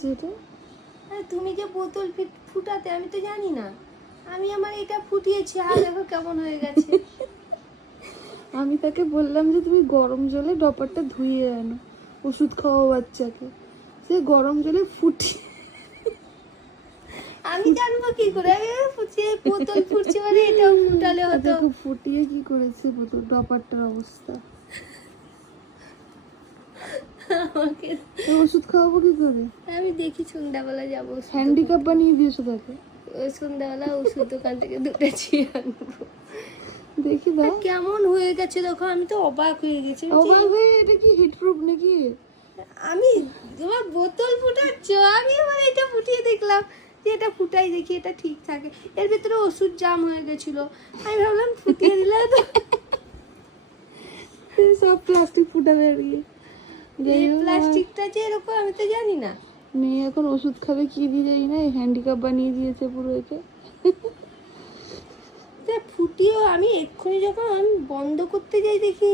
করেছে এটা? তুমি যে বোতল ফুটাতে, আমি তো জানি না, আমি আমার এটা ফুটিয়েছি, আর দেখো কেমন হয়ে গেছে। আমি তাকে বললাম যে তুমি গরম জলে ডপারটা ধুয়ে আনো, ওষুধ খাওয়াও বাচ্চাকে। সে গরম জলে ফুটিয়ে, আমি জানবো কি করে, ফুটিয়ে বোতল ফুটছে মানে এটাও ফুটালে হতো। দেখো ফুটিয়ে কি করেছে বোতল ডপারটার অবস্থা। আমাকে ওষুধ খাওয়াবো কি করে? আমি দেখি সন্ধ্যাবেলা যাবো, হ্যান্ডিক্যাপ বানিয়ে দিয়েছো তাকে। সন্ধ্যাবেলা ওষুধ দোকান থেকে দুটো ছিঁড়ে আনবো। দেখি দাও কেমন হয়ে গেছে দেখো, আমি তো অবাক হয়ে গেছি। অবাক হয়ে, এটা কি হিটপ্রুফ নাকি? আমি তোমার বোতল ফুটাচ্ছ, আমি আবার এটা ফুটিয়ে দেখলাম যে এটা ফুটাই দেখি এটা ঠিক থাকে। এর ভিতরে ওষুধ জাম হয়ে গেছিল, আমি ভাবলাম ফুটিয়ে দিলে তো সব প্লাস্টিক ফুটাবে আর কি। এই প্লাস্টিকটা যে এরকম, আমি তো জানি না। মেয়ে এখন ওষুধ খাবে কি দিয়ে যাই না, হ্যান্ডিক্যাপ বানিয়ে দিয়েছে পুরো একে। ফুটিয়েও আমি এক্ষুনি যখন বন্ধ করতে যাই দেখি